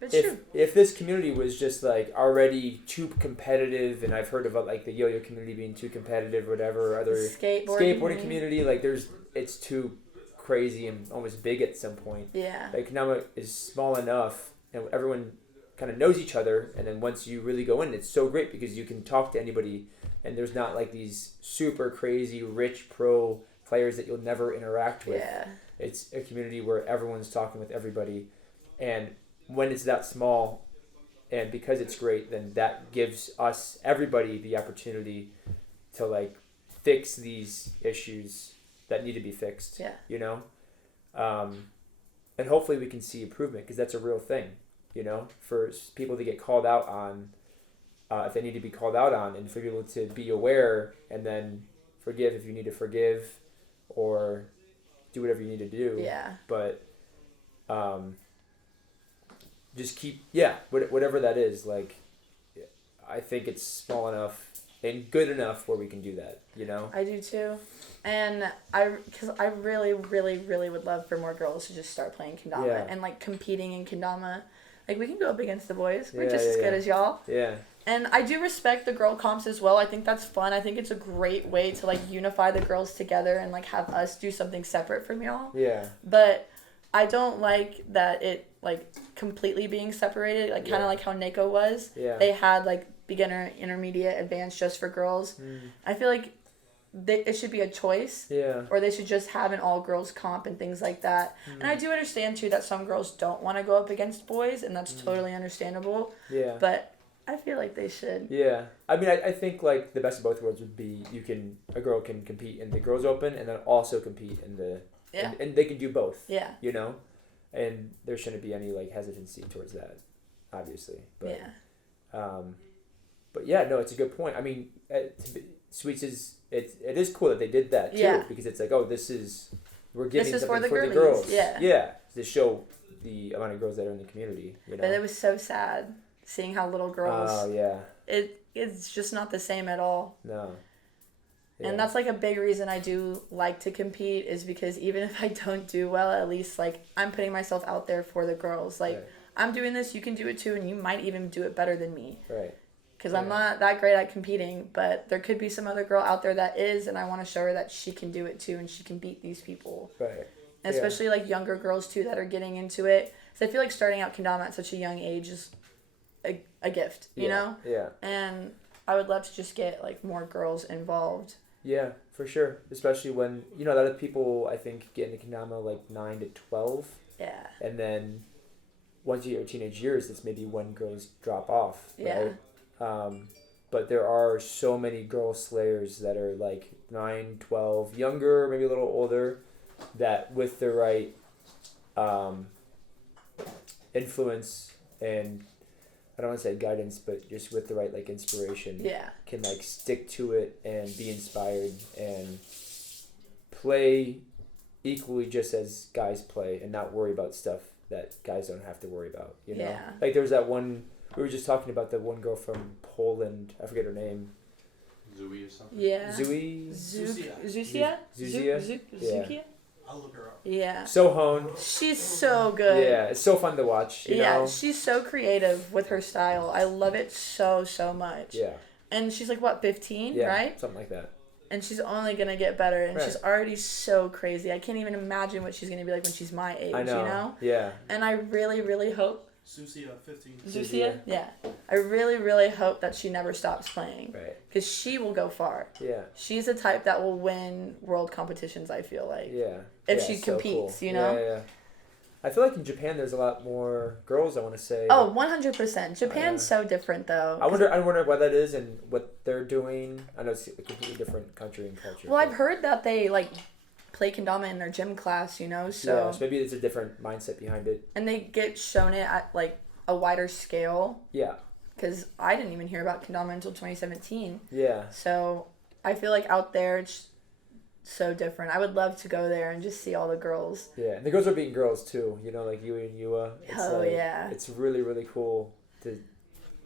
if this community was just, like, already too competitive, and I've heard about, like, the yo-yo community being too competitive or whatever, or other skateboarding community, like, it's too crazy and almost big at some point. Yeah. Like, Kendama is small enough, and everyone kind of knows each other, and then once you really go in, it's so great because you can talk to anybody, and there's not, like, these super crazy rich pro players that you'll never interact with. Yeah. It's a community where everyone's talking with everybody, and when it's that small, and because it's great, then that gives us, everybody, the opportunity to, like, fix these issues that need to be fixed. Yeah. You know? And hopefully we can see improvement, because that's a real thing, you know? For people to get called out on, if they need to be called out on, and for people to be aware, and then forgive if you need to forgive, or do whatever you need to do. Yeah. But just keep, whatever that is, like, I think it's small enough and good enough where we can do that, you know? I do too. And because I really, really, really would love for more girls to just start playing Kendama and, like, competing in Kendama. Like, we can go up against the boys. We're just as good as y'all. Yeah. And I do respect the girl comps as well. I think that's fun. I think it's a great way to, like, unify the girls together and, like, have us do something separate from y'all. Yeah. But I don't like that it, like, completely being separated, like, kind of like how NACO was. Yeah. They had, like, beginner, intermediate, advanced just for girls. I feel like it should be a choice. Yeah. Or they should just have an all-girls comp and things like that. And I do understand, too, that some girls don't want to go up against boys, and that's totally understandable. Yeah. But I feel like they should. Yeah. I mean, I think, like, the best of both worlds would be a girl can compete in the Girls Open and then also compete in the... Yeah. And they can do both. Yeah. You know? And there shouldn't be any, like, hesitancy towards that, obviously. But, yeah. But yeah, no, it's a good point. I mean, Sweets it is cool that they did that too, because it's like, oh, we're giving something for the girls. Yeah. Yeah. To show the amount of girls that are in the community. You know? But it was so sad seeing how little girls. Oh yeah. It's just not the same at all. No. Yeah. And that's, like, a big reason I do like to compete, is because even if I don't do well, at least, like, I'm putting myself out there for the girls. Like, I'm doing this, you can do it too, and you might even do it better than me. Right. Because I'm not that great at competing, but there could be some other girl out there that is, and I want to show her that she can do it too, and she can beat these people. Right. And especially, like, younger girls too that are getting into it. So I feel like starting out Kendama at such a young age is a gift, you know? Yeah. And I would love to just get, like, more girls involved. Yeah, for sure. Especially when, you know, a lot of people, I think, get into Kendama, like, 9 to 12. Yeah. And then once you hit your teenage years, it's maybe when girls drop off, right? Yeah. But there are so many girl slayers that are, like, 9, 12, younger, maybe a little older, that with the right influence and, I don't want to say guidance, but just with the right, like, inspiration, can, like, stick to it and be inspired and play equally just as guys play and not worry about stuff that guys don't have to worry about, you know? Yeah. Like, there was that one, we were just talking about that one girl from Poland, I forget her name. Zui or something? Yeah. Zui? Zusia? Zukia? Yeah. I'll look her up. Yeah. So honed. She's so good. Yeah, it's so fun to watch. You know? She's so creative with her style. I love it so much. Yeah. And she's like, what, 15, right? Something like that. And she's only going to get better. And Right. she's already so crazy. I can't even imagine what she's going to be like when she's my age, I know. you know? Yeah. And I really hope... Susia, 15. Zucia? Yeah. I really hope that she never stops playing. Right. Because she will go far. Yeah. She's the type that will win world competitions, I feel like. Yeah. If yeah, she so competes, cool. you know? Yeah. I feel like in Japan there's a lot more girls, I want to say. Oh, 100%. Japan's so different, though. I wonder why that is and what they're doing. I know it's a completely different country and culture. Well, I've heard that they, like, play kendama in their gym class, you know? So maybe it's a different mindset behind it. And they get shown it at, like, a wider scale. Yeah. Because I didn't even hear about kendama until 2017. Yeah. So I feel like out there it's so different. I would love to go there and just see all the girls. Yeah, and the girls are being girls too. You know, like Yui and Yua. Yeah. It's really cool to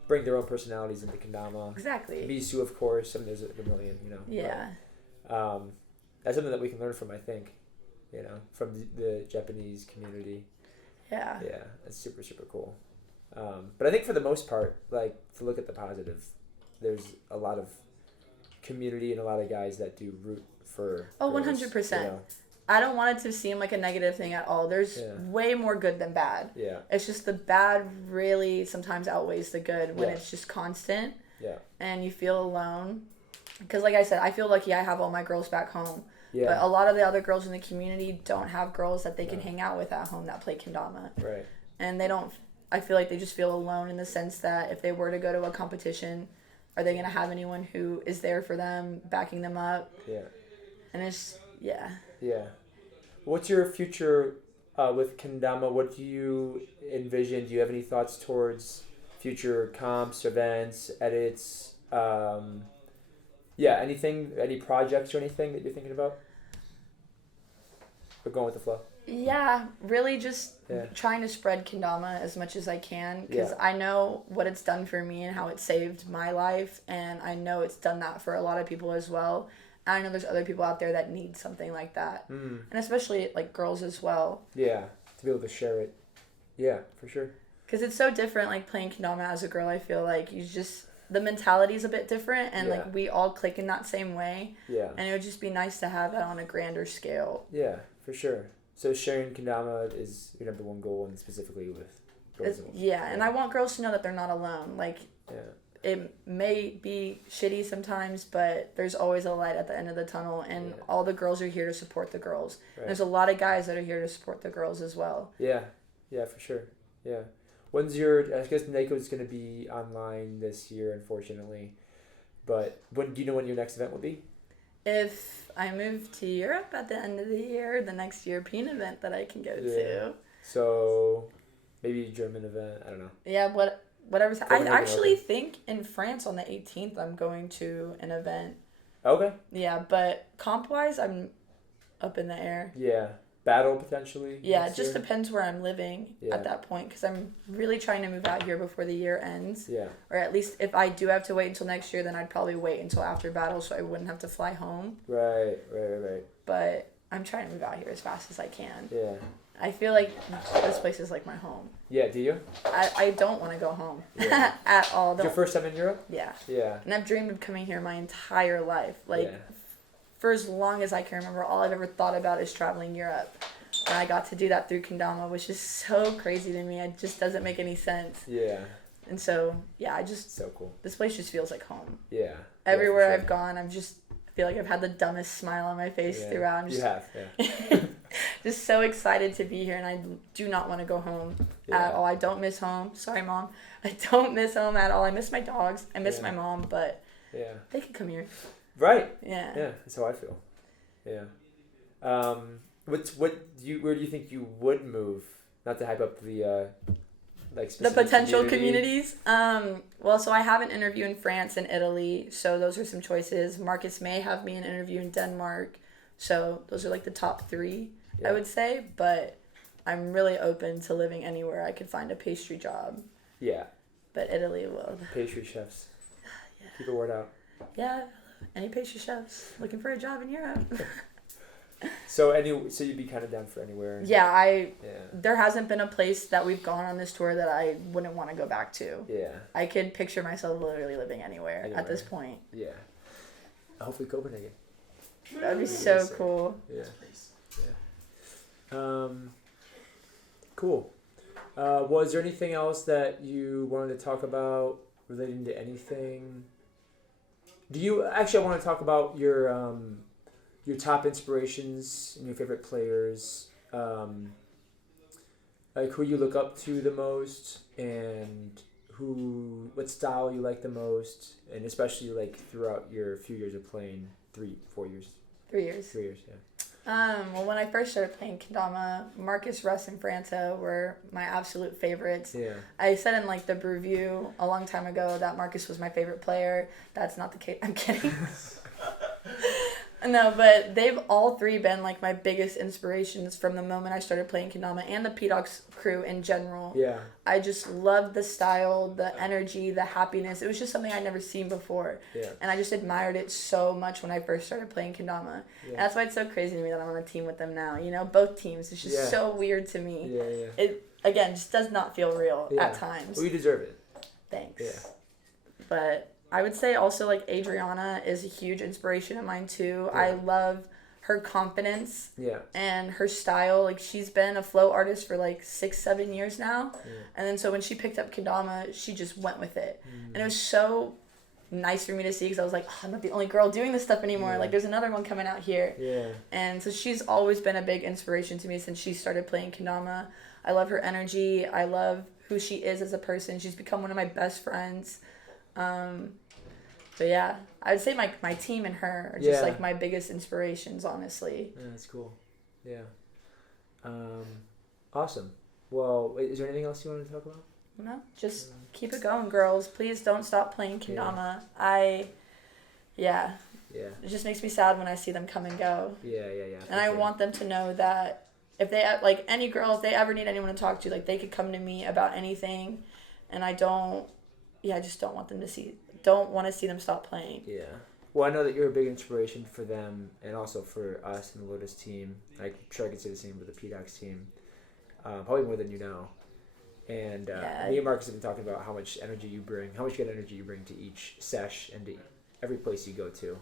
bring their own personalities into kendama. Exactly. Misu, of course. I mean, there's a million. You know. Yeah. But, that's something that we can learn from. I think. You know, from the Japanese community. Yeah. Yeah, it's super cool. But I think for the most part, like, to look at the positive, there's a lot of community and a lot of guys that do root for. Oh, girls, 100%. You know? I don't want it to seem like a negative thing at all. There's way more good than bad. Yeah. It's just the bad really sometimes outweighs the good when Yeah. it's just constant. Yeah. And you feel alone. Because like I said, I feel lucky I have all my girls back home. Yeah. But a lot of the other girls in the community don't have girls that they can hang out with at home that play kendama. Right. And they don't, I feel like they just feel alone in the sense that if they were to go to a competition, are they going to have anyone who is there for them, backing them up? Yeah. And it's, yeah. Yeah. What's your future with kendama? What do you envision? Do you have any thoughts towards future comps, events, edits? Anything, any projects or anything that you're thinking about? We're going with the flow. Yeah, really just trying to spread kendama as much as I can because I know what it's done for me and how it saved my life, and I know it's done that for a lot of people as well. And I know there's other people out there that need something like that, and especially like girls as well. Yeah, to be able to share it. Yeah, for sure. Because it's so different, like playing kendama as a girl. I feel like the mentality is a bit different, and like we all click in that same way. Yeah. And it would just be nice to have that on a grander scale. Yeah, for sure. So sharing kendama is your number one goal, and specifically with girls. And I want girls to know that they're not alone. Like, it may be shitty sometimes, but there's always a light at the end of the tunnel, and all the girls are here to support the girls. Right. There's a lot of guys that are here to support the girls as well. Yeah, for sure. Yeah. I guess Nako's going to be online this year, unfortunately. But do you know when your next event will be? If I move to Europe at the end of the year, the next European event that I can go to. So maybe a German event, I don't know. Yeah, whatever. I actually think in France on the 18th I'm going to an event. Okay. Yeah, but comp-wise, I'm up in the air. Yeah. Battle potentially? Yeah, it just depends where I'm living at that point because I'm really trying to move out here before the year ends. Yeah. Or at least if I do have to wait until next year, then I'd probably wait until after battle so I wouldn't have to fly home. Right. But I'm trying to move out here as fast as I can. Yeah. I feel like this place is like my home. Yeah, do you? I don't want to go home at all. Your first time in Europe? Yeah. Yeah. And I've dreamed of coming here my entire life. For as long as I can remember, all I've ever thought about is traveling Europe. And I got to do that through kendama, which is so crazy to me. It just doesn't make any sense. Yeah. And so, so cool. This place just feels like home. Yeah. Everywhere I've gone, I feel like I've had the dumbest smile on my face throughout. You have. Just so excited to be here, and I do not want to go home at all. I don't miss home. Sorry, Mom. I don't miss home at all. I miss my dogs. I miss my mom, but they could come here. Right. Yeah. Yeah, that's how I feel. Yeah. Where do you think you would move? Not to hype up the the potential communities. Well, so I have an interview in France and Italy, so those are some choices. Marcus may have me an interview in Denmark, so those are like the top 3, I would say. But I'm really open to living anywhere I could find a pastry job. Yeah. But Italy will. Pastry chefs. Keep the word out. Yeah. Any pastry chefs looking for a job in Europe? So you'd be kind of down for anywhere. Yeah, there hasn't been a place that we've gone on this tour that I wouldn't want to go back to. Yeah. I could picture myself literally living anywhere at this point. Yeah. Hopefully Copenhagen. That'd be so cool. Yeah. Cool. Was there anything else that you wanted to talk about relating to anything? I want to talk about your top inspirations and your favorite players, like who you look up to the most, and what style you like the most, and especially like throughout your few years of playing, 4 years. 3 years. 3 years, yeah. Well, when I first started playing Kendama, Marcus, Russ, and Franta were my absolute favorites. Yeah. I said in like the review a long time ago that Marcus was my favorite player. That's not the case. I'm kidding. No, but they've all three been like my biggest inspirations from the moment I started playing Kendama, and the P-Dogs crew in general. Yeah. I just loved the style, the energy, the happiness. It was just something I'd never seen before. Yeah. And I just admired it so much when I first started playing Kendama. Yeah. And that's why it's so crazy to me that I'm on a team with them now. You know, both teams. It's just so weird to me. Yeah, yeah. It, again, just does not feel real at times. Well, you deserve it. Thanks. Yeah. But I would say also like Adriana is a huge inspiration of mine too. Yeah. I love her confidence Yeah. and her style. Like she's been a flow artist for like 6-7 years now. Yeah. And then so when she picked up Kendama, she just went with it. And it was so nice for me to see because I was like, oh, I'm not the only girl doing this stuff anymore. Yeah. Like there's another one coming out here. Yeah. And so she's always been a big inspiration to me since she started playing Kendama. I love her energy. I love who she is as a person. She's become one of my best friends. So yeah, I would say my team and her are just like my biggest inspirations, honestly. Yeah, that's cool. Yeah. Awesome. Well, is there anything else you want to talk about? No, just keep it going, girls. Please don't stop playing Kendama. It just makes me sad when I see them come and go. Yeah. And I want them to know that if they, like any girl, if they ever need anyone to talk to, like they could come to me about anything. And I just don't want them to don't want to see them stop playing. Yeah. Well, I know that you're a big inspiration for them and also for us and the Lotus team. I'm sure I could say the same with the P-Docs team. Probably more than you know. And me and Marcus have been talking about how much good energy you bring to each sesh and to every place you go to.